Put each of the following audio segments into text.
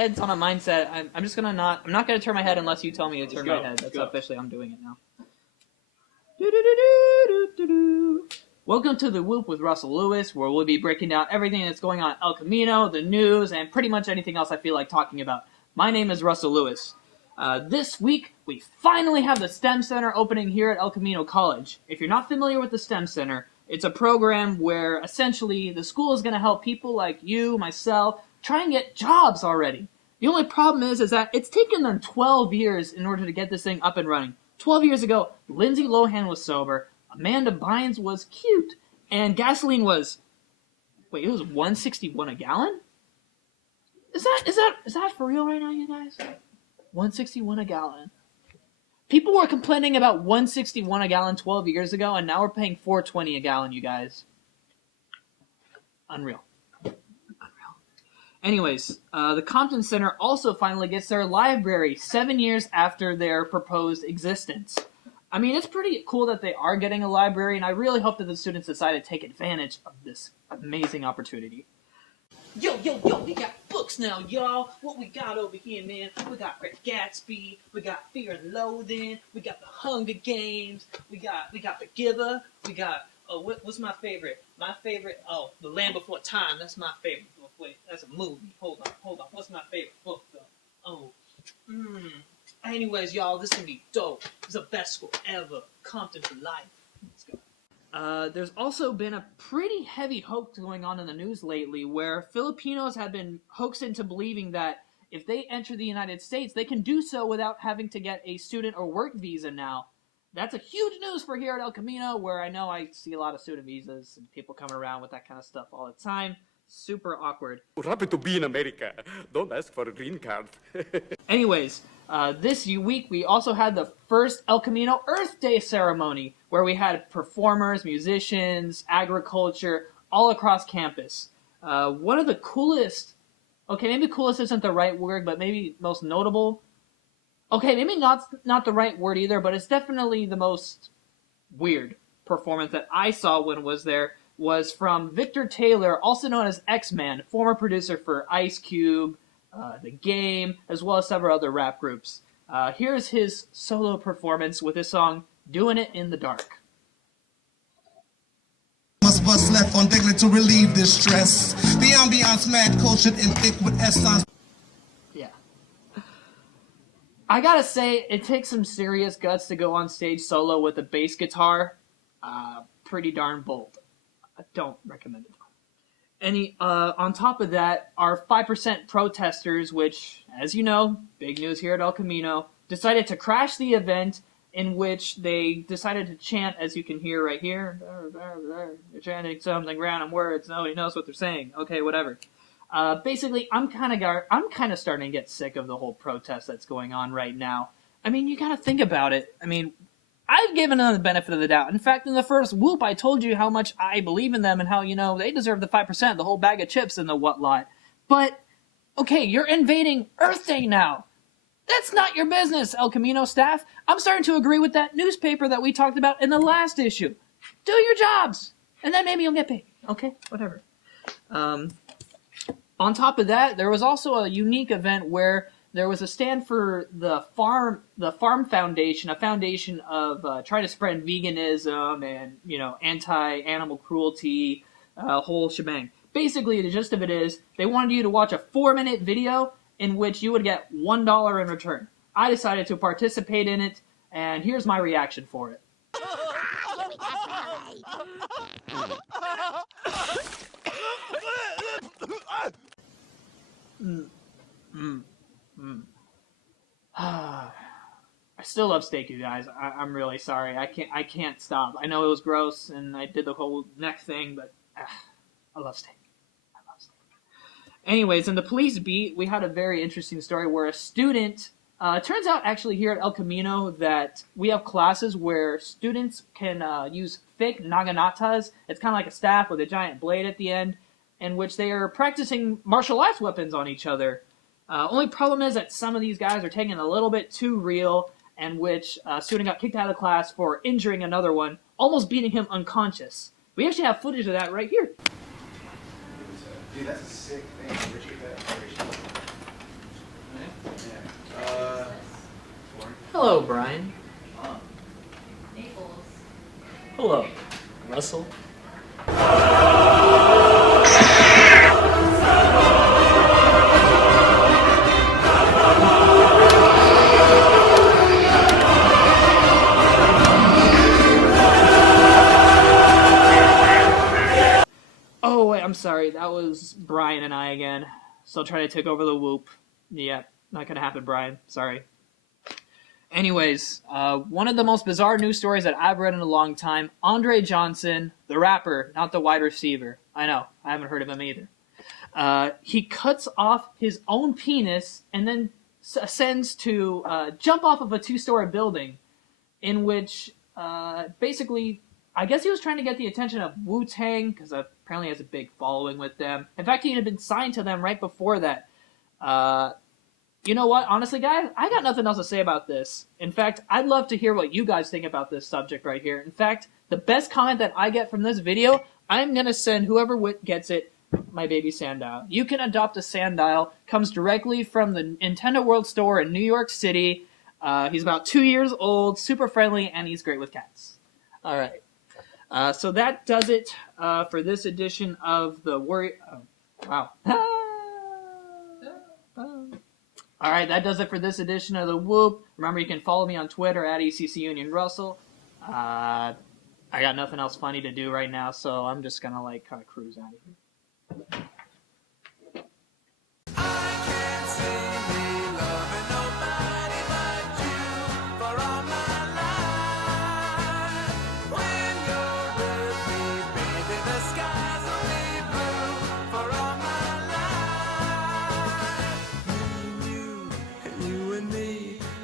Head's on a mindset. I'm just gonna not. I'm not gonna turn my head unless you tell me to turn my head. That's officially. I'm doing it now. Welcome to the Whoop with Russell Lewis, where we'll be breaking down everything that's going on at El Camino, the news, and pretty much anything else I feel like talking about. My name is Russell Lewis. This week, we finally have the STEM Center opening here at El Camino College. If you're not familiar with the STEM Center, it's a program where essentially the school is going to help people like you, myself, try and get jobs already. The only problem is that it's taken them 12 years in order to get this thing up and running. 12 years ago, Lindsay Lohan was sober, Amanda Bynes was cute, and gasoline was, wait, it was $1.61 a gallon? Is that for real right now, you guys? $1.61 a gallon. People were complaining about $1.61 a gallon 12 years ago, and now we're paying $4.20 a gallon, you guys. Unreal. Anyways, the Compton Center also finally gets their library 7 years after their proposed existence. I mean, it's pretty cool that they are getting a library, and I really hope that the students decide to take advantage of this amazing opportunity. Yo, we got books now, y'all. What we got over here, man? We got Great Gatsby, we got Fear and Loathing, we got The Hunger Games, we got The Giver, we got, what's my favorite? My favorite, The Land Before Time, that's my favorite book. Wait, that's a movie. Hold on. What's my favorite book, though? Anyways, y'all, this is gonna be dope. It's the best school ever. Compton for life. Let's go. There's also been a pretty heavy hoax going on in the news lately where Filipinos have been hoaxed into believing that if they enter the United States, they can do so without having to get a student or work visa now. That's a huge news for here at El Camino, where I know I see a lot of student visas and people coming around with that kind of stuff all the time. Super awkward. We're happy to be in America. Don't ask for a green card. Anyways, this week we also had the first El Camino Earth Day ceremony, where we had performers, musicians, agriculture, all across campus. One of the coolest, okay, maybe coolest isn't the right word, but maybe most notable. Okay, maybe not the right word either, but it's definitely the most weird performance that I saw when I was there was from Victor Taylor, also known as X-Man, former producer for Ice Cube, The Game, as well as several other rap groups. Here's his solo performance with his song, Doing It in the Dark. Most of us left on deck to relieve this stress. The ambiance mad cultured and thick with essence. Yeah. I gotta say, it takes some serious guts to go on stage solo with a bass guitar. Pretty darn bold. I don't recommend it. On top of that, our 5% protesters, which, as you know, big news here at El Camino, decided to crash the event, in which they decided to chant, as you can hear right here, they're chanting something random words, nobody knows what they're saying. Okay, whatever. Basically, I'm kind of starting to get sick of the whole protest that's going on right now. I mean, you gotta think about it. I mean, I've given them the benefit of the doubt. In fact, in the first Whoop, I told you how much I believe in them and how, they deserve the 5%, the whole bag of chips and the whatnot. But, okay, you're invading Earth Day now. That's not your business, El Camino staff. I'm starting to agree with that newspaper that we talked about in the last issue. Do your jobs, and then maybe you'll get paid. Okay, whatever. On top of that, there was also a unique event where there was a stand for the Farm Foundation, a foundation of trying to spread veganism and, anti-animal cruelty, whole shebang. Basically, the gist of it is they wanted you to watch a 4-minute video in which you would get $1 in return. I decided to participate in it, and here's my reaction for it. I still love steak, you guys. I'm really sorry. I can't stop. I know it was gross, and I did the whole neck thing, but I love steak. Anyways, in the police beat, we had a very interesting story where a student, it turns out actually here at El Camino that we have classes where students can use fake naganatas. It's kind of like a staff with a giant blade at the end, in which they are practicing martial arts weapons on each other. Only problem is that some of these guys are taking it a little bit too real, and which a student got kicked out of the class for injuring another one, almost beating him unconscious. We actually have footage of that right here. Dude, that's a sick thing. Where'd you get that information? Hello, Brian. Naples. Hello, Russell. Oh, wait, I'm sorry. That was Brian and I again. Still trying to take over the whoop. Yeah, not gonna happen, Brian. Sorry. Anyways, one of the most bizarre news stories that I've read in a long time. Andre Johnson, the rapper, not the wide receiver. I know, I haven't heard of him either. He cuts off his own penis and then ascends to jump off of a 2-story building, in which basically, I guess he was trying to get the attention of Wu-Tang, because apparently he has a big following with them. In fact, he had been signed to them right before that. You know what? Honestly, guys, I got nothing else to say about this. In fact, I'd love to hear what you guys think about this subject right here. In fact, the best comment that I get from this video, I'm going to send whoever gets it my baby Sandile. You can adopt a Sandile. Comes directly from the Nintendo World Store in New York City. He's about 2 years old, super friendly, and he's great with cats. All right. So that does it for this edition of the Worry... Oh, wow. All right, that does it for this edition of The Whoop. Remember, you can follow me on Twitter at ECCUnionRussell. I got nothing else funny to do right now, so I'm just going to, like, kind of cruise out of here.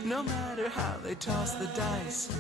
No matter how they toss the dice,